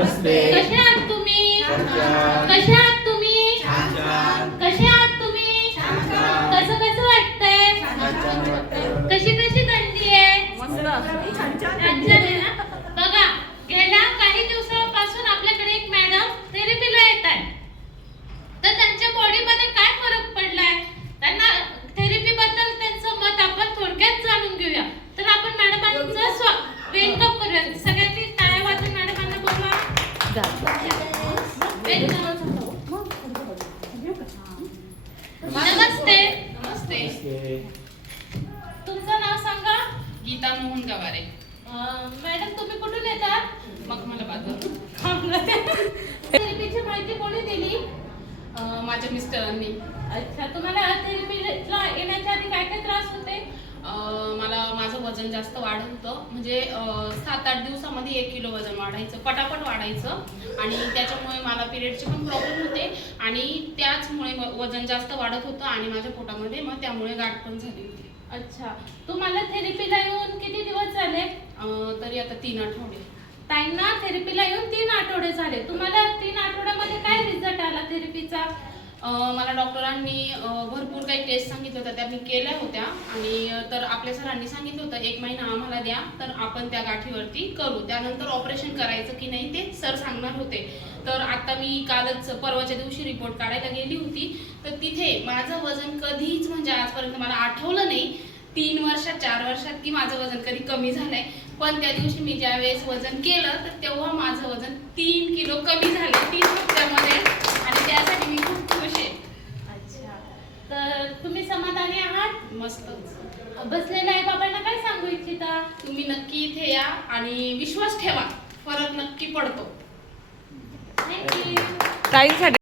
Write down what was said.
नमस्ते. कसे आहात तुम्ही? कसे आहात तुम्ही? कसे आहात तुम्ही? कसं कसं वाटतंय? कशी कशी थंडी आहे? छान आहे ना? बघा, गेल्या काही दिवसापासून आपल्याकडे एक मॅडम थेरपीला येत आहे. तर त्यांच्या बॉडीमध्ये काय फरक पडलाय, त्यांना थेरपी बद्दल त्यांचं मत आपण थोडक्यात जाणून घेऊया. तर आपण मॅडमांचं वेलकम करूया. सगळ्यांनी टाळ्या वाजवून मॅडमांना बोलवा. नमस्ते. नमस्ते. तुमचं नाव सांगा. गीता मोहन गवारे. मॅडम तुम्ही कुठून येतात? मग मला बाजू थेरपीची माहिती कोणी दिली? माझ्या मिस्टरांनी. अच्छा, तुम्हाला थेरपीला येण्याच्या आधी काय काय त्रास होते? मला माझं वजन जास्त वाढत होतं. म्हणजे 7-8 दिवसामध्ये 1 किलो वजन वाढायचं, पटापट वाढायचं. आणि त्याच्यामुळे मला पिरियडचे पण प्रॉब्लेम होते आणि त्याचमुळे वजन जास्त वाढत होतं आणि माझ्या पोटामध्ये मग त्यामुळे गाठ पण झाली होती. अच्छा, तुम्हाला थेरपीला येऊन किती दिवस झाले? तरी आता 3 आठवडे. ताईंना थेरपीला येऊन 3 आठवडे झाले. तुम्हाला 3 आठवड्यामध्ये काय रिझल्ट आला थेरपीचा? मला डॉक्टरांनी भरपूर काही टेस्ट सांगितलं होतं, त्या मी केल्या होत्या. आणि तर आपल्या सरांनी सांगितलं होतं 1 महिना आम्हाला द्या, तर आपण त्या गाठीवरती करू. त्यानंतर ऑपरेशन करायचं की नाही ते सर सांगणार होते. तर आता मी कालच परवाच्या दिवशी रिपोर्ट काढायला गेली होती. तर तिथे माझं वजन कधीच म्हणजे आजपर्यंत मला आठवलं नाही 3 वर्षात 4 वर्षात की माझं वजन कधी कमी झालंय. पण त्या दिवशी मी ज्या वेळेस वजन केलं तर तेव्हा माझं वजन 3 किलो कमी झालं 3 हप्त्यामध्ये. आणि त्यासाठी मी खूप खुश आहे. अच्छा, तर तुम्ही समाधानी आहात? मस्तच. बसलेल्या आई बाबांना काय सांगू इच्छिता? तुम्ही नक्की इथे या आणि विश्वास ठेवा, फरक नक्की पडतो. थँक्यू. ताईंसाठी